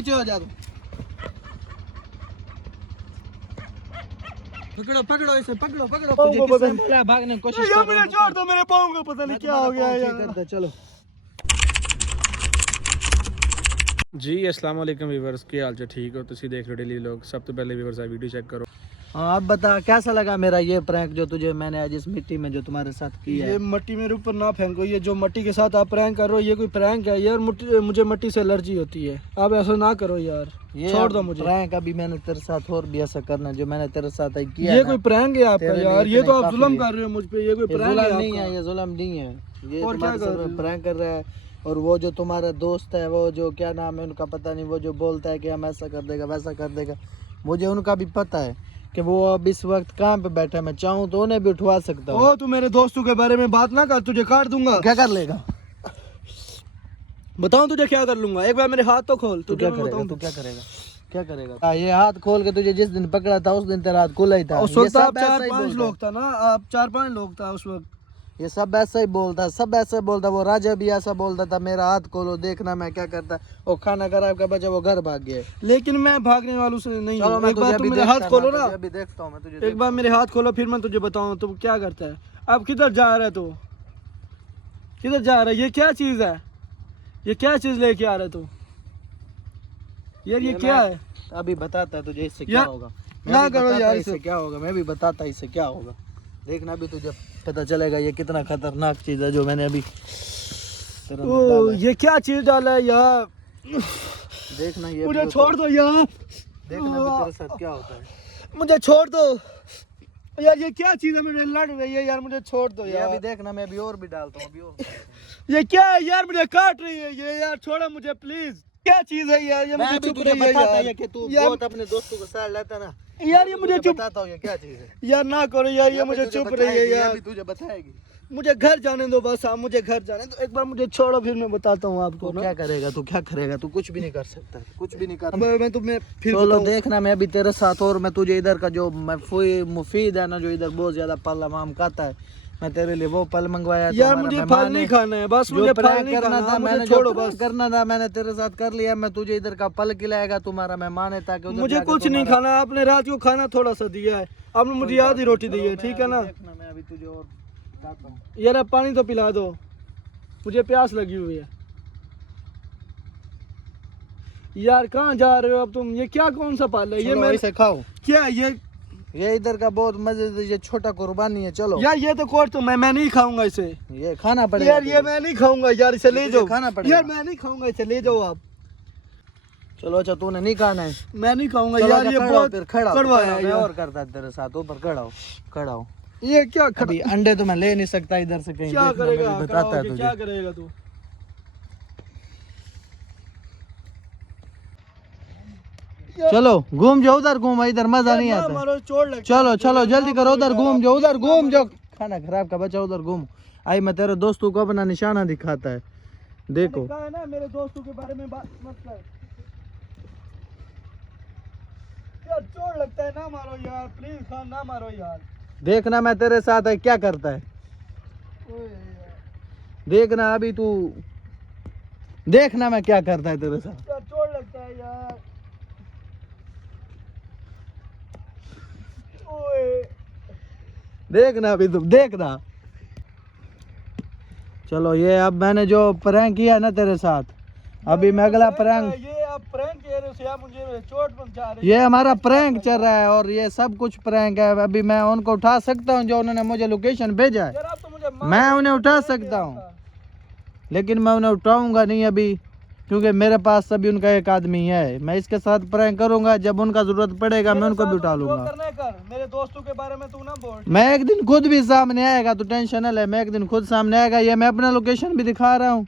पीछे हो जा तू। पकड़ो पकड़ो इसे, पकड़ो पकड़ो। तुझे किसने बोला भागने की कोशिश कर? मुझे छोड़ दो, मेरे पाँव को पता नहीं क्या हो गया यार। चलो जी अस्सलाम वालेकुम व्यूअर्स, की हाल चाल ठीक हो? तुसी देख रहे हो डेली व्लॉग। सब तो पहले व्यूअर्स वीडियो चेक करो। हाँ अब बता कैसा लगा मेरा ये प्रैंक जो तुझे मैंने आज इस मिट्टी में जो तुम्हारे साथ किया है। ये मट्टी मेरे ऊपर ना फेंको, ये जो मट्टी के साथ आप प्रैंक कर रहे हो ये कोई प्रैंक है यार? मुझे मट्टी से एलर्जी होती है, आप ऐसा ना करो यार, ये छोड़ दो मुझे। प्रैंक अभी मैंने तेरे साथ और भी ऐसा करना जो मैंने तेरे साथ किया ये ना, कोई प्रैंक है आपका यार? ये तो आप जुल्म कर रहे हो मुझ पे, ये कोई प्रैंक नहीं है, ये जुल्म नहीं है, ये और क्या कर रहे हो? प्रैंक कर रहा है। और वो जो तुम्हारा दोस्त है, वो जो क्या नाम है उनका पता नहीं, वो जो बोलता है कि हम ऐसा कर देगा वैसा कर देगा, मुझे उनका भी पता है कि वो अब इस वक्त काम पे बैठा है। मैं चाहूँ तो उन्हें भी उठवा सकता हूँ। ओ तू मेरे दोस्तों के बारे में बात ना कर, तुझे काट दूंगा। क्या कर लेगा? बताऊं तुझे क्या कर लूंगा? एक बार मेरे हाथ तो खोल। तू क्या करेगा? तू क्या करेगा? क्या करेगा? ये हाथ खोल के तुझे जिस दिन पकड़ा था उस दिन तेरा हाथ खुला ही था। उस वक्त आप 4-5 लोग था ना, आप 4-5 लोग था उस वक्त। ये सब ऐसा ही बोलता, सब ऐसे बोलता। वो राजा भी ऐसा बोलता था, मेरा हाथ खोलो देखना मैं क्या करता। वो खाना खराब का बचा, वो घर भाग गए। लेकिन मैं भागने वालों से नहीं हूँ। एक बार तुम मेरे हाथ खोलो ना, अभी देखता हूँ मैं तुझे। एक बार मेरे हाथ खोलो फिर मैं तुझे बताऊँ तुम क्या करता है। अब किधर जा रहा है तू? किधर जा रहा है? ये क्या चीज है? ये क्या चीज लेके आ रहा है तू? यार ये क्या है? अभी बताता है तुझे इससे क्या होगा। ना करो यार, इससे क्या होगा मैं भी बताता इससे क्या होगा। देखना अभी तुझे पता चलेगा ये कितना खतरनाक चीज है जो मैंने अभी ओ ये क्या चीज डाला है यार? देखना ये मुझे छोड़ दो यार, देखना अभी तेरे साथ क्या होता है। मुझे छोड़ दो यार। ये क्या चीज है? मुझे लड़ रही है यार, मुझे छोड़ दो यार। अभी देखना मैं अभी और भी डालता हूँ, अभी और ये क्या है यार? मुझे काट रही है ये यार, छोड़ो मुझे प्लीज। क्या चीज है यार? ये मुझे चुप रही है यार। कि तू बहुत अपने दोस्तों को साथ लेता ना यार, ये मुझे चुप बताता हूँ ये क्या चीज है यार। ना करो यार, ये मुझे चुप रही है यार। तुझे बताएगी। मुझे घर जाने दो बस, आप मुझे घर जाने दो। एक बार मुझे छोड़ो फिर मैं बताता हूँ आपको। क्या करेगा तू? क्या करेगा तू? कुछ भी नहीं कर सकता, कुछ भी नहीं कर। मैं तुम्हें फिर चलो देखना मैं अभी तेरे साथ। और मैं तुझे इधर का जो मुफीद है ना, जो इधर बहुत ज्यादा फल आम खाता है, मैं तेरे लिए वो फल मंगवाया यार। मुझे फल नहीं खाना है, बस मुझे फल नहीं करना था। मैंने छोड़ो बस करना था, मैंने तेरे साथ कर लिया। मैं तुझे इधर का फल खिलाएगा, तुम्हारा मेहमान है, ताकि मुझे कुछ नहीं खाना। आपने रात को खाना थोड़ा सा दिया है, आपने मुझे आधी रोटी दी है, ठीक है ना? मैं अभी तुझे और बताता हूँ यार अब पानी तो पिला दो, मुझे प्यास लगी हुई है यार। कहाँ जा रहे हो अब तुम? ये क्या कौन सा फल है? ये मैं इसे खाओ। क्या ये इधर का बहुत मजे, ये छोटा कुर्बानी है। चलो यार, ये तो कोट तो मैं नहीं खाऊंगा इसे। ये खाना पड़ेगा यार, ये मैं नहीं खाऊंगा यार, इसे ले जाओ। खाना पड़ेगा यार मैं नहीं खाऊंगा, इसे ले जाओ आप। चलो अच्छा, तूने नहीं खाना है? मैं नहीं खाऊंगा यार, ये बहुत कड़वा है यार। और करता है तेरे साथ, ऊपर खड़ा हो। ये क्या अभी अंडे तो मैं ले नहीं सकता इधर से कहीं। क्या करेगा? बताता है तुझे क्या करेगा तू? चलो घूम जाओ उधर, घूम इधर मजा नहीं आता। चलो चलो जल्दी करो, उधर घूम जाओ, उधर घूम जाओ। खाना खराब का बचा, उधर घूम। आई मैं तेरे दोस्तों को अपना निशाना दिखाता है, देखो। ना मेरे दोस्तों के बारे में बात मत कर यार, चोट लगता है। ना मारो यार प्लीज, खान ना मारो यार। देखना मैं तेरे साथ है क्या करता है, देखना अभी तू, देखना मैं क्या करता है तेरे साथ। यार चोट लगता है यार। देखना अभी तुम, देखना। चलो ये अब मैंने जो प्रैंक किया ना तेरे साथ, अभी मैं अगला प्रैंक, ये आप प्रैंक कह रहे हो यार, मुझे चोट पहुंचा रहे। ये हमारा प्रैंक चल रहा है और ये सब कुछ प्रैंक है। अभी मैं उनको उठा सकता हूँ जो उन्होंने मुझे लोकेशन भेजा है, यार आप तो मुझे मैं उन्हें उठा सकता हूँ, लेकिन मैं उन्हें उठाऊंगा नहीं अभी, क्योंकि मेरे पास अभी उनका एक आदमी है। मैं इसके साथ प्रैंक करूंगा, जब उनका जरूरत पड़ेगा मैं उनको भी उठा लूंगा। मेरे दोस्तों के बारे में तू ना बोल। मैं एक दिन खुद भी सामने आएगा, तो टेंशन न ले, मैं एक दिन खुद सामने आएगा। ये मैं अपना लोकेशन भी दिखा रहा हूँ,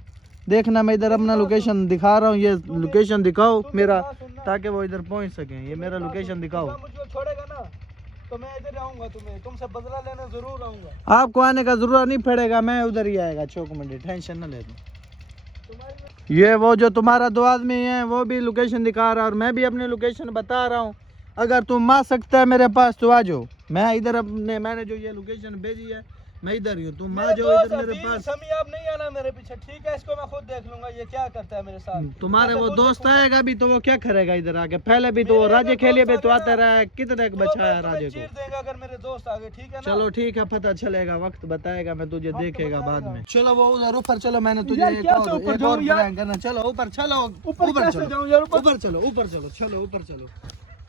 देखना मैं इधर अपना लोकेशन दिखा रहा हूँ। ये लोकेशन दिखाओ मेरा, ताकि वो इधर पहुँच सके। ये मेरा लोकेशन दिखाओ। मुझे छोड़ेगा ना तो मैं इधर आऊंगा, तुमसे बदला लेने जरूर आऊंगा। आपको आने का जरूरत नहीं पड़ेगा, मैं उधर ही आएगा चौक मंडी, टेंशन न ले। ये वो जो तुम्हारा दो आदमी है वो भी लोकेशन दिखा रहा है और मैं भी अपनी लोकेशन बता रहा हूँ। अगर तुम आ सकता है मेरे पास तो आ जाओ। मैं इधर अपने, मैंने जो ये लोकेशन भेजी है मैं इधर ही हूँ, तुम आ मेरे जाओ दोस्त इधर मेरे अभी पास। समी आप नहीं आना मेरे पीछे, ठीक है? इसको मैं खुद देख लूंगा ये क्या करता है मेरे साथ। तुम्हारे मैं वो खुद दोस्त देखूंगा। आएगा भी तो वो क्या करेगा इधर आके? पहले भी तो वो मेरे राजे अगर खेलिए दोस्त भी तो आ आता गए ना, रहा है, कितने तो बचाया मैं राजे तुम्हें को। चीर देगा अगर मेरे दोस्त आ गए, ठीक है ना? चलो ठीक है, पता चलेगा, वक्त बताएगा, मैं तुझे वक्त देखेगा बाद बताएगा। में। चलो वो उधर ऊपर चलो, मैंने तुझे यार एक क्या और से ऊपर एक जाऊं और यार? प्लान करना। चलो ऊपर चलो, ऊपर ऊपर कैसे चलो, जाऊं यार? ऊपर चलो, ऊपर चलो, चलो ऊपर चलो।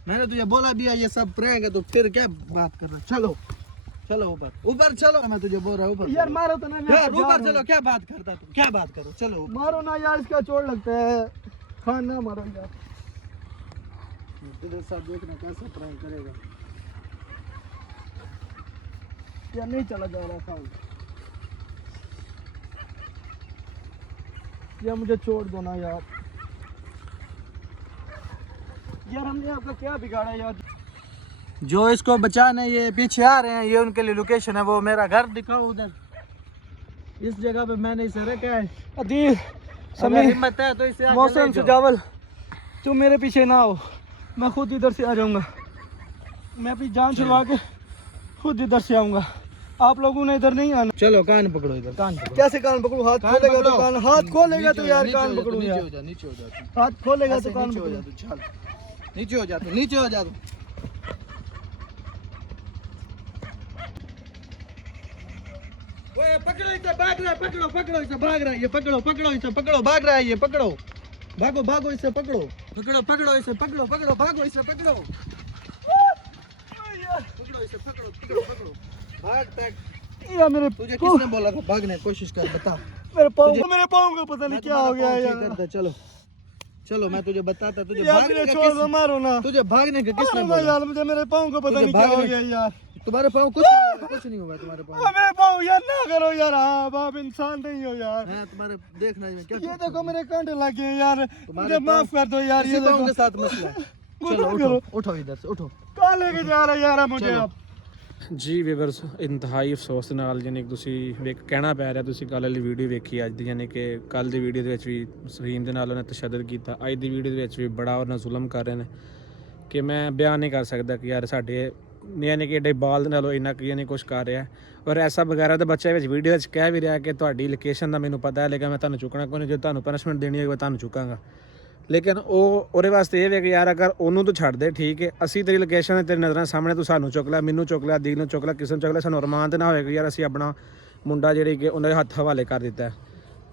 मैंने तुझे बोला भी है ये सब प्रैंक है, तो फिर क्या बात कर रहा है? चलो चलो ऊपर, ऊपर चलो, मैं तुझे बोल रहा हूँ ऊपर यार चलो। मारो तो ना, मैं यार ऊपर जा ऊपर रहा चलो, हूं। क्या बात करता तू, क्या बात करो, चलो ऊपर। मारो ना यार, इसका चोट लगता है। खान ना मारो यार। तेरे साथ देखना कैसे प्रैंक करेगा। यार नहीं चला जा रहा खान। यार मुझे छोड़ दो ना यार। यार हमने आपका क्या बिगाड़ा यार? जो इसको बचाने ये पीछे आ रहे हैं, ये उनके लिए लोकेशन है। वो मेरा घर दिखाओ उधर, इस जगह पे मैंने इसे रखा है। अदील, अगर समी, हिम्मत है तो इसे आके ले मौसम, जाओ। सजावल, तुम मेरे पीछे ना हो, मैं खुद इधर से आ जाऊंगा। मैं अपनी जान छुड़वा के खुद इधर से आऊंगा। आप लोगों ने इधर नहीं आना। चलो कान पकड़ो, इधर कान पकड़ो। कैसे कान पकड़ू? हाथ कान खोलेगा तो पकड़ो। कान, हाथ खोलेगा तो यार नीचे कान हो जा, पकड़ू नीचे यार। हो जा, नीचे हो जा, हाथ खोलेगा तो ऐसे कान नीचे हो पकड़ू। जा तू, चल नीचे हो जा तू, नीचे हो जा तू। ओए पकड़ो इसे, भाग रहा है, पकड़ो पकड़ो इसे, भाग रहा है ये, पकड़ो पकड़ो इसे, पकड़ो, भाग रहा है ये, पकड़ो, भागो भागो इसे, पकड़ो पकड़ो पकड़ो इसे, पकड़ो पकड़ो, भागो इसे, पकड़ो पकड़ो इसे, पकड़ो पकड़ो पकड़ो, भाग तक। यार मेरे तुझे किसने बोला था भागने की कोशिश कर, बता। मेरे पाँव को पता नहीं मैं क्या हो तुम्हारा गया पाँव ठीक यार। करता, चलो चलो मैं तुझे बताता, तुझे यार भागने मुझे का छोड़ दो, मारो ना। तुझे भागने का किसने मारो ना बोला? यार, मुझे मेरे पाँव को पता तुझे नहीं क्या हो भागने- गया यार। तुम्हारे पाँव कुछ नहीं हुआ, कुछ नहीं हुआ तुम्हारे पाँव। मेरे पाँव यार ना करो यार, आप इंसान नहीं हो यार। हाँ तुम्हारे देखना ही मैं क्या ये देखो मेरे कांटे लगे हैं यार, तुम्हारे मुझे माफ कर दो यार। इसी ये पाँव देखो के साथ मसला है। चलो मदद उठो, करो। उठो इधर से, उठो। कहाँ लेके जा रहे यार मुझे चलो। आप? ਜੀ ਵੀਵਰਸ, ਇੰਤਹਾਈ ਅਫਸੋਸ ਦੇ ਨਾਲ ਯਾਨੀ ਕਿ ਤੁਸੀਂ ਕਹਿਣਾ ਪੈ ਰਿਹਾ, ਤੁਸੀਂ ਕੱਲ੍ਹ ਵਾਲੀ ਵੀਡੀਓ ਵੇਖੀ ਅੱਜ ਦੀ, ਯਾਨੀ ਕਿ ਕੱਲ੍ਹ ਦੀ ਵੀਡੀਓ ਦੇ ਵਿੱਚ ਵੀ ਸਹੀਮ ਦੇ ਨਾਲ ਉਹਨੇ ਤਸ਼ੱਦਦ ਕੀਤਾ, ਅੱਜ ਦੀ ਵੀਡੀਓ ਦੇ ਵਿੱਚ ਵੀ ਬੜਾ ਉਹਨਾਂ ਜ਼ੁਲਮ ਕਰ ਰਹੇ ਨੇ ਕਿ ਮੈਂ ਬਿਆਨ ਨਹੀਂ ਕਰ ਸਕਦਾ ਕਿ ਯਾਰ ਸਾਡੇ ਯਾਨੀ ਕਿ ਏਡੇ ਬਾਲ ਦੇ ਨਾਲੋਂ ਇੰਨਾ ਕਿ ਯਾਨੀ ਕੁਛ ਕਰ ਰਿਹਾ। ਔਰ ਐਸਾ ਵਗੈਰਾ ਤਾਂ ਬੱਚਾ ਵਿੱਚ ਵੀਡੀਓ ਵਿੱਚ ਕਹਿ ਵੀ ਰਿਹਾ ਕਿ ਤੁਹਾਡੀ ਲੋਕੇਸ਼ਨ ਦਾ ਮੈਨੂੰ ਪਤਾ ਹੈ, ਲੇਕਿਨ ਮੈਂ ਤੁਹਾਨੂੰ ਚੁੱਕਣਾ ਕੋਈ ਨਹੀਂ, ਜੇ ਤੁਹਾਨੂੰ ਪਨਿਸ਼ਮੈਂਟ ਦੇਣੀ ਹੈ ਮੈਂ ਤੁਹਾਨੂੰ ਚੁੱਕਾਂਗਾ। ਲੇਕਿਨ ਉਹ ਉਹਦੇ ਵਾਸਤੇ ਇਹ ਵੇ ਕਿ ਯਾਰ ਅਗਰ ਉਹਨੂੰ ਤੂੰ ਛੱਡ ਦੇ ਠੀਕ ਹੈ, ਅਸੀਂ ਤੇਰੀ ਲੋਕੇਸ਼ਨ ਹੈ ਤੇਰੀ ਨਜ਼ਰਾਂ ਸਾਹਮਣੇ, ਤੂੰ ਸਾਨੂੰ ਚੁੱਕ ਲੈ, ਮੈਨੂੰ ਚੁੱਕ ਲੈ, ਦੀਲ ਨੂੰ ਚੁੱਕ ਲੈ, ਕਿਸੇ ਨੂੰ ਚੁੱਕ ਲੈ, ਸਾਨੂੰ ਅਰਮਾਨ ਤੇ ਨਾ ਹੋਵੇ ਕਿ ਯਾਰ ਅਸੀਂ ਆਪਣਾ ਮੁੰਡਾ ਜਿਹੜੀ ਕਿ ਉਹਨਾਂ ਦੇ ਹੱਥ ਹਵਾਲੇ ਕਰ ਦਿੱਤਾ ਹੈ।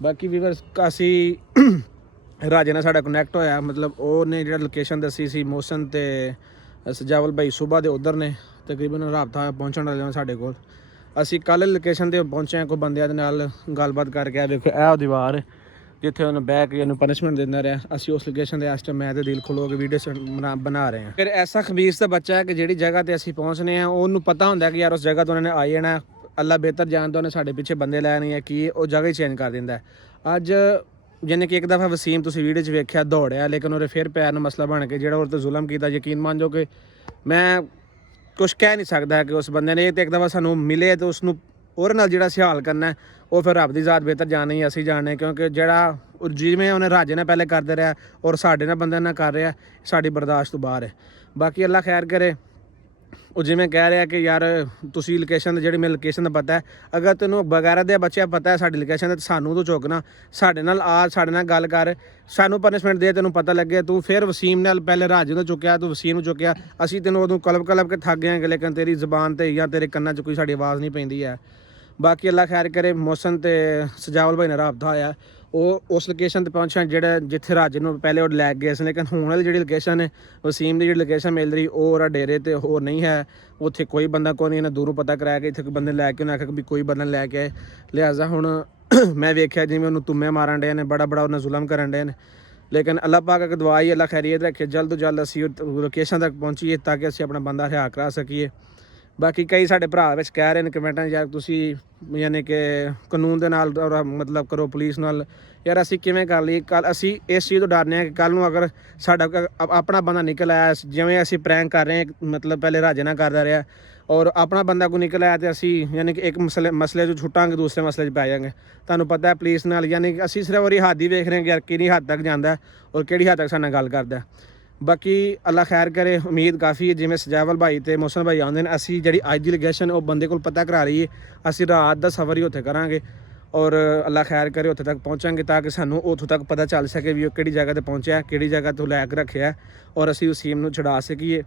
ਬਾਕੀ ਵੀਵਰਸ ਅਸੀਂ ਰਾਜੇ ਨਾਲ ਸਾਡਾ ਕਨੈਕਟ ਹੋਇਆ, ਮਤਲਬ ਉਹਨੇ ਜਿਹੜਾ ਲੋਕੇਸ਼ਨ ਦੱਸੀ ਸੀ ਮੋਹਸਨ ਤੇ ਸਜਾਵਲ ਭਾਈ ਸੁਬਾ ਦੇ ਉਧਰ ਨੇ, ਤਕਰੀਬਨ ਰਾਬਤਾ ਪਹੁੰਚਣ ਵਾਲੇ ਨੇ ਸਾਡੇ ਕੋਲ। ਅਸੀਂ ਕੱਲ੍ਹ ਲੋਕੇਸ਼ਨ ਤੇ ਪਹੁੰਚੇ ਹਾਂ, ਕੋਈ ਬੰਦਿਆਂ ਦੇ ਨਾਲ ਗੱਲਬਾਤ ਕਰਕੇ। ਆ ਦੇਖੋ ਇਹ ਉਹ ਦੀਵਾਰ ਹੈ ਜਿੱਥੇ ਉਹਨੂੰ ਬਹਿ ਕੇ ਇਹਨੂੰ ਪਨਿਸ਼ਮੈਂਟ ਦਿੰਦਾ ਰਿਹਾ। ਅਸੀਂ ਉਸ ਲੋਕੇਸ਼ਨ ਦੇ ਇਸ ਟਾਈਮ ਮੈਂ ਤੇ ਦਿਲ ਖਲੋ ਕੇ ਵੀਡੀਓ ਬਣਾ ਰਹੇ ਹਾਂ। ਫਿਰ ਐਸਾ ਖਬੀਸ ਦਾ ਬੱਚਾ ਹੈ ਕਿ ਜਿਹੜੀ ਜਗ੍ਹਾ ਤੇ ਅਸੀਂ ਪਹੁੰਚਨੇ ਆ ਉਹਨੂੰ ਪਤਾ ਹੁੰਦਾ ਕਿ ਯਾਰ ਉਸ ਜਗ੍ਹਾ ਤੋਂ ਉਹਨਾਂ ਨੇ ਆ ਜਾਣਾ, ਅੱਲਾ ਬਿਹਤਰ ਜਾਣਦਾ, ਉਹਨੇ ਸਾਡੇ ਪਿੱਛੇ ਬੰਦੇ ਲੈ ਨਹੀਂ ਹੈ ਕਿ ਉਹ ਜਗ੍ਹਾ ਹੀ ਚੇਂਜ ਕਰ ਦਿੰਦਾ। ਅੱਜ ਯਾਨੀ ਕਿ ਇੱਕ ਦਫਾ ਵਸੀਮ ਤੁਸੀਂ ਵੀਡੀਓ 'ਚ ਵੇਖਿਆ ਦੌੜਿਆ, ਲੇਕਿਨ ਉਹਦੇ ਫਿਰ ਪੈਰ ਨੂੰ ਮਸਲਾ ਬਣ ਕੇ ਜਿਹੜਾ ਉਹਦੇ 'ਤੇ ਜ਼ੁਲਮ ਕੀਤਾ, ਯਕੀਨ ਮੰਨ ਜਾਓ ਕਿ ਮੈਂ ਕੁਛ ਕਹਿ ਨਹੀਂ ਸਕਦਾ ਕਿ ਉਸ ਬੰਦੇ ਨੇ ਇਹ ਤੇ ਇੱਕ ਦਫਾ ਸਾਨੂੰ ਮਿਲੇ ਤੇ ਉਸ ਨੂੰ ਉਹਦੇ ਨਾਲ ਜਿਹੜਾ ਅਸੀਂ ਹਾਲ ਕਰਨਾ ਉਹ ਫਿਰ ਰੱਬ ਦੀ ਜ਼ਾਤ ਬਿਹਤਰ ਜਾਣੀ, ਅਸੀਂ ਜਾਣਦੇ। ਕਿਉਂਕਿ ਜਿਹੜਾ ਜਿਵੇਂ ਉਹਨੇ ਰਾਜੇ ਨਾਲ ਪਹਿਲੇ ਕਰਦੇ ਰਿਹਾ ਔਰ ਸਾਡੇ ਨਾਲ ਬੰਦਿਆਂ ਨਾਲ ਕਰ ਰਿਹਾ, ਸਾਡੀ ਬਰਦਾਸ਼ਤ ਤੋਂ ਬਾਹਰ ਹੈ। ਬਾਕੀ ਅੱਲਾ ਖੈਰ ਕਰੇ। ਉਹ ਜਿਵੇਂ ਕਹਿ ਰਿਹਾ ਕਿ ਯਾਰ ਤੁਸੀਂ ਲੋਕੇਸ਼ਨ ਜਿਹੜੀ ਮੈਨੂੰ ਲੋਕੇਸ਼ਨ ਦਾ ਪਤਾ ਹੈ, ਅਗਰ ਤੈਨੂੰ ਵਗੈਰਾ ਦੇ ਬੱਚਿਆਂ ਪਤਾ ਹੈ ਸਾਡੀ ਲੋਕੇਸ਼ਨ ਦਾ, ਸਾਨੂੰ ਤੂੰ ਚੁੱਕਣਾ, ਸਾਡੇ ਨਾਲ ਆ, ਸਾਡੇ ਨਾਲ ਗੱਲ ਕਰ, ਸਾਨੂੰ ਪਨਿਸ਼ਮੈਂਟ ਦੇ, ਤੈਨੂੰ ਪਤਾ ਲੱਗੇ। ਤੂੰ ਫਿਰ ਵਸੀਮ ਨਾਲ ਪਹਿਲੇ ਰਾਜੇ ਨੂੰ ਚੁੱਕਿਆ, ਤੂੰ ਵਸੀਮ ਨੂੰ ਚੁੱਕਿਆ, ਅਸੀਂ ਤੈਨੂੰ ਉਦੋਂ ਕਲਬ ਕੇ ਥੱਕ ਗਏ, ਲੇਕਿਨ ਤੇਰੀ ਜ਼ੁਬਾਨ ਤੇ ਜਾਂ ਤੇਰੇ ਕੰਨਾਂ 'ਚ ਕੋਈ ਸਾਡੀ ਆਵਾਜ਼ ਨਹੀਂ ਪੈਂਦੀ ਹੈ। ਬਾਕੀ ਅੱਲਾ ਖੈਰ ਕਰੇ। ਮੋਹਸਨ ਤੇ ਸਜਾਵਲ ਭਾਈ ਨਾਲ ਰਾਬਤਾ ਹੋਇਆ, ਉਹ ਉਸ ਲੋਕੇਸ਼ਨ 'ਤੇ ਪਹੁੰਚਿਆ ਜਿਹੜਾ ਜਿੱਥੇ ਰਾਜੇ ਨੂੰ ਪਹਿਲੇ ਉਹ ਲੈ ਗਏ ਸੀ, ਲੇਕਿਨ ਹੁਣ ਵਾਲੀ ਜਿਹੜੀ ਲੋਕੇਸ਼ਨ ਹੈ ਵਸੀਮ ਦੀ ਜਿਹੜੀ ਲੋਕੇਸ਼ਨ ਮਿਲ ਰਹੀ ਉਹ ਉਹਦਾ ਡੇਰੇ ਤੇ ਹੋਰ ਨਹੀਂ ਹੈ, ਉੱਥੇ ਕੋਈ ਬੰਦਾ ਕੋਈ ਨਹੀਂ। ਇਹਨਾਂ ਦੂਰੋਂ ਪਤਾ ਕਰਾਇਆ ਕਿ ਇੱਥੇ ਕੋਈ ਬੰਦੇ ਲੈ ਕੇ ਉਹਨੇ ਆਖਿਆ ਵੀ ਕੋਈ ਬੰਦਾ ਲੈ ਕੇ ਆਏ। ਲਿਹਾਜ਼ਾ ਹੁਣ ਮੈਂ ਵੇਖਿਆ ਜਿਵੇਂ ਉਹਨੂੰ ਤੁੰਮੇ ਮਾਰਨ ਡੇ ਨੇ, ਬੜਾ ਉਹਨਾਂ ਜ਼ੁਲਮ ਕਰਨ ਡੇ ਨੇ, ਲੇਕਿਨ ਅੱਲਾ ਪਾਕ ਅਗ ਦੁਆ ਹੀ ਅੱਲਾ ਖੈਰੀਅਤ ਰੱਖੇ, ਜਲਦ ਤੋਂ ਜਲਦ ਅਸੀਂ ਲੋਕੇਸ਼ਨ ਤੱਕ ਪਹੁੰਚੀਏ ਤਾਂ ਕਿ ਅਸੀਂ ਆਪਣਾ ਬੰਦਾ ਰਿਹਾ ਕਰਾ ਸਕੀਏ। ਬਾਕੀ ਕਈ ਸਾਡੇ ਭਰਾ ਵਿੱਚ ਕਹਿ ਰਹੇ ਨੇ ਕਮੈਂਟਾਂ ਯਾਰ ਤੁਸੀਂ ਯਾਨੀ ਕਿ ਕਾਨੂੰਨ ਦੇ ਨਾਲ ਮਤਲਬ ਕਰੋ, ਪੁਲਿਸ ਨਾਲ। ਯਾਰ ਅਸੀਂ ਕਿਵੇਂ ਕਰ ਲਈਏ? ਕੱਲ ਅਸੀਂ ਇਸ ਚੀਜ਼ ਤੋਂ ਡਰਦੇ ਹਾਂ ਕਿ ਕੱਲ੍ਹ ਨੂੰ ਅਗਰ ਸਾਡਾ ਆਪਣਾ ਬੰਦਾ ਨਿਕਲ ਆਇਆ, ਜਿਵੇਂ ਅਸੀਂ ਪ੍ਰੈਂਕ ਕਰ ਰਹੇ ਹਾਂ, ਮਤਲਬ ਪਹਿਲੇ ਰਾਜੇ ਨਾਲ ਕਰਦਾ ਰਿਹਾ ਔਰ ਆਪਣਾ ਬੰਦਾ ਕੋਈ ਨਿਕਲ ਆਇਆ ਤੇ ਅਸੀਂ ਯਾਨੀ ਕਿ ਇੱਕ ਮਸਲੇ 'ਚ ਛੁੱਟਾਂਗੇ, ਦੂਸਰੇ ਮਸਲੇ 'ਚ ਪੈ ਜਾਵਾਂਗੇ। ਤੁਹਾਨੂੰ ਪਤਾ ਹੈ ਪੁਲਿਸ ਨਾਲ ਯਾਨੀ ਕਿ ਅਸੀਂ ਸਿਰਫ ਉਹਦੀ ਹੱਦ ਹੀ ਵੇਖ ਰਹੇ ਹਾਂ ਕਿ ਯਾਰ ਕਿਹੜੀ ਹੱਦ ਤੱਕ ਜਾਂਦਾ ਔਰ ਕਿਹੜੀ ਹੱਦ ਤੱਕ ਸਾਡੇ ਨਾਲ ਗੱਲ ਕਰਦਾ। ਬਾਕੀ ਅੱਲਾ ਖੈਰ ਕਰੇ, ਉਮੀਦ ਕਾਫੀ ਹੈ ਜਿਵੇਂ ਸਜਾਵਲ ਭਾਈ ਤੇ ਮੋਹਸਨ ਭਾਈ ਆਉਂਦੇ ਨੇ। ਅਸੀਂ ਜਿਹੜੀ ਅੱਜ ਦੀ ਲੋਕੇਸ਼ਨ ਉਹ ਬੰਦੇ ਕੋਲ ਪਤਾ ਕਰਾ ਰਹੀ ਹੈ, ਅਸੀਂ ਰਾਤ ਦਾ ਸਫ਼ਰ ਹੀ ਉੱਥੇ ਕਰਾਂਗੇ ਔਰ ਅੱਲਾ ਖੈਰ ਕਰੇ ਉੱਥੇ ਤੱਕ ਪਹੁੰਚਾਂਗੇ ਤਾਂ ਕਿ ਸਾਨੂੰ ਉੱਥੋਂ ਤੱਕ ਪਤਾ ਚੱਲ ਸਕੇ ਵੀ ਉਹ ਕਿਹੜੀ ਜਗ੍ਹਾ ਤੇ ਪਹੁੰਚਿਆ, ਕਿਹੜੀ ਜਗ੍ਹਾ ਤੋਂ ਲੈ ਕੇ ਰੱਖਿਆ ਔਰ ਅਸੀਂ ਉਸ ਸੀਮ ਨੂੰ ਛੁਡਾ ਸਕੀਏ।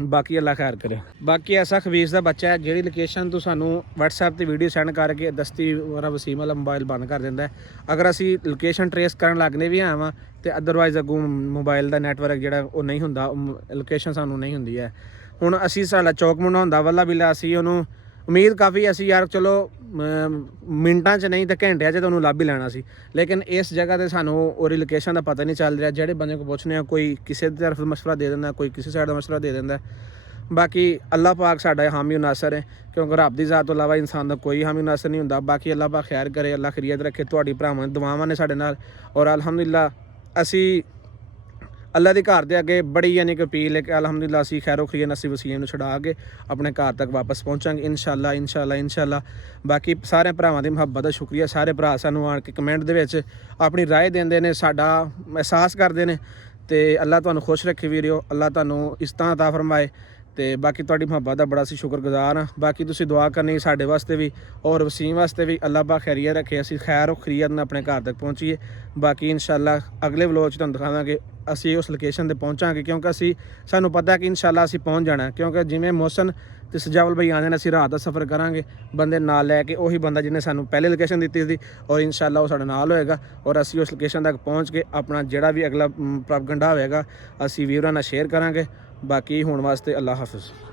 ਬਾਕੀ ਅੱਲਾ ਖੈਰ ਕਰੇ। ਬਾਕੀ ਐਸਾ ਖਬੀਜ਼ ਦਾ ਬੱਚਾ ਹੈ ਜਿਹੜੀ ਲੋਕੇਸ਼ਨ ਤੋਂ ਸਾਨੂੰ WhatsApp ਤੇ ਵੀਡੀਓ ਸੈਂਡ ਕਰਕੇ ਦਸਤੀ ਵਾਲਾ ਵਸੀਮ ਵਾਲਾ ਮੋਬਾਈਲ ਬੰਦ ਕਰ ਦਿੰਦਾ ਹੈ। ਅਗਰ ਅਸੀਂ ਲੋਕੇਸ਼ਨ ਟਰੇਸ ਕਰਨ ਲੱਗਨੇ ਵੀ ਆਵਾਂ ਤੇ ਅਦਰਵਾਈਜ਼ ਅੱਗੋਂ ਮੋਬਾਈਲ ਦਾ ਨੈਟਵਰਕ ਜਿਹੜਾ ਉਹ ਨਹੀਂ ਹੁੰਦਾ, ਲੋਕੇਸ਼ਨ ਸਾਨੂੰ ਨਹੀਂ ਹੁੰਦੀ ਹੈ। ਹੁਣ ਅਸੀਂ ਸਾਡਾ ਚੌਕ ਮੁੰਡਾ ਹੁੰਦਾ ਵੱਲਾ ਬਿੱਲਾ, ਅਸੀਂ ਉਹਨੂੰ ਉਮੀਦ ਕਾਫੀ ਅਸੀਂ ਯਾਰ ਚਲੋ ਮਿੰਟਾਂ 'ਚ ਨਹੀਂ ਤਾਂ ਘੰਟਿਆਂ 'ਚ ਤੁਹਾਨੂੰ ਲੱਭ ਹੀ ਲੈਣਾ ਸੀ, ਲੇਕਿਨ ਇਸ ਜਗ੍ਹਾ ਤੇ ਸਾਨੂੰ ਉਹਦੀ ਲੋਕੇਸ਼ਨ ਦਾ ਪਤਾ ਨਹੀਂ ਚੱਲ ਰਿਹਾ। ਜਿਹੜੇ ਬੰਦੇ ਕੋਲ ਪੁੱਛਨੇ ਆ ਕੋਈ ਕਿਸੇ ਦੀ ਤਰਫ ਮਸ਼ਵਰਾ ਦੇ ਦਿੰਦਾ, ਕੋਈ ਕਿਸੇ ਸਾਈਡ ਦਾ ਮਸ਼ਵਰਾ ਦੇ ਦਿੰਦਾ। ਬਾਕੀ ਅੱਲਾਹ ਪਾਕ ਸਾਡਾ ਹਾਮੀ ਨਾਸਰ ਹੈ, ਕਿਉਂਕਿ ਰੱਬ ਦੀ ਜ਼ਾਤ ਤੋਂ ਇਲਾਵਾ ਇਨਸਾਨ ਦਾ ਕੋਈ ਹਾਮੀ ਨਾਸਰ ਨਹੀਂ ਹੁੰਦਾ। ਬਾਕੀ ਅੱਲਾਹ ਪਾਕ ਖੈਰ ਕਰੇ, ਅੱਲਾਹ ਖੈਰੀਅਤ ਰੱਖੇ। ਤੁਹਾਡੀ ਭਰਾਵਾਂ ਦੀ ਦੁਆਵਾਂ ਨੇ ਸਾਡੇ ਨਾਲ ਔਰ ਅਲਹਮਦੁਲਿਲਾ ਅਸੀਂ ਅੱਲਾ ਦੇ ਘਰ ਦੇ ਅੱਗੇ ਬੜੀ ਯਾਨੀ ਕਿ ਅਪੀਲ ਹੈ ਕਿ ਅਲਹਮਦੁਲਿਲਾ ਅਸੀਂ ਖੈਰੋ ਖਰੀਅਤ ਅਸੀਂ ਵਸੀਮ ਨੂੰ ਛੁਡਾ ਕੇ ਆਪਣੇ ਘਰ ਤੱਕ ਵਾਪਸ ਪਹੁੰਚਾਂਗੇ ਇਨਸ਼ਾਅੱਲਾ ਇਨਸ਼ਾਅੱਲਾ ਇਨਸ਼ਾਅੱਲਾ। ਬਾਕੀ ਸਾਰੇ ਭਰਾਵਾਂ ਦੀ ਮੁਹੱਬਤ ਦਾ ਸ਼ੁਕਰੀਆ। ਸਾਰੇ ਭਰਾ ਸਾਨੂੰ ਆਣ ਕੇ ਕਮੈਂਟ ਦੇ ਵਿੱਚ ਆਪਣੀ ਰਾਏ ਦਿੰਦੇ ਨੇ, ਸਾਡਾ ਅਹਿਸਾਸ ਕਰਦੇ ਨੇ ਤੇ ਅੱਲਾ ਤੁਹਾਨੂੰ ਖੁਸ਼ ਰੱਖੇ ਵੀਰਿਓ, ਅੱਲਾ ਤੁਹਾਨੂੰ ਇਸ ਤਰ੍ਹਾਂ ਅਤਾ ਫਰਮਾਏ। ਤੇ ਬਾਕੀ ਤੁਹਾਡੀ ਮੁਹੱਬਤ ਦਾ ਬੜਾ ਅਸੀਂ ਸ਼ੁਕਰਗੁਜ਼ਾਰ ਹਾਂ। ਬਾਕੀ ਤੁਸੀਂ ਦੁਆ ਕਰਨੀ ਸਾਡੇ ਵਾਸਤੇ ਵੀ ਔਰ ਵਸੀਮ ਵਾਸਤੇ ਵੀ, ਅੱਲਾਹ ਪਾਕ ਖੈਰੀਅਤ ਰੱਖੇ, ਅਸੀਂ ਖੈਰ ਖਰੀਅਤ ਨਾਲ ਆਪਣੇ ਘਰ ਤੱਕ ਪਹੁੰਚੀਏ। ਬਾਕੀ ਇਨਸ਼ਾਅੱਲਾ ਅਗਲੇ ਵਲੋਗ 'ਚ ਤੁਹਾਨੂੰ ਦਿਖਾਵਾਂਗੇ ਅਸੀਂ ਉਸ ਲੋਕੇਸ਼ਨ ਤੇ ਪਹੁੰਚਾਂਗੇ, ਕਿਉਂਕਿ ਸਾਨੂੰ ਪਤਾ ਕਿ ਇਨਸ਼ਾਅੱਲਾ ਅਸੀਂ ਪਹੁੰਚ ਜਾਣਾ, ਕਿਉਂਕਿ ਜਿਵੇਂ ਮੋਹਸਨ ਤੇ ਸਜਾਵਲ ਭਾਈ ਆਉਂਦੇ ਨੇ ਅਸੀਂ ਰਾਤ ਦਾ ਸਫ਼ਰ ਕਰਾਂਗੇ ਬੰਦੇ ਨਾਲ ਲੈ ਕੇ, ਉਹੀ ਬੰਦਾ ਜਿਹਨੇ ਸਾਨੂੰ ਪਹਿਲੇ ਲੋਕੇਸ਼ਨ ਦਿੱਤੀ ਸੀ ਔਰ ਇਨਸ਼ਾਅੱਲਾ ਉਹ ਸਾਡੇ ਨਾਲ ਹੋਏਗਾ ਔਰ ਅਸੀਂ ਉਸ ਲੋਕੇਸ਼ਨ ਤੱਕ ਪਹੁੰਚ ਕੇ ਆਪਣਾ ਜਿਹੜਾ ਵੀ ਅਗਲਾ ਪ੍ਰੋਪਗੈਂਡਾ ਹੋਵੇਗਾ ਅਸੀਂ ਵੀਰਾਂ ਨਾਲ ਸ਼ੇਅਰ ਕਰਾਂਗੇ। ਬਾਕੀ ਹੁਣ ਵਾਸਤੇ ਅੱਲਾ ਹਾਫਿਜ਼।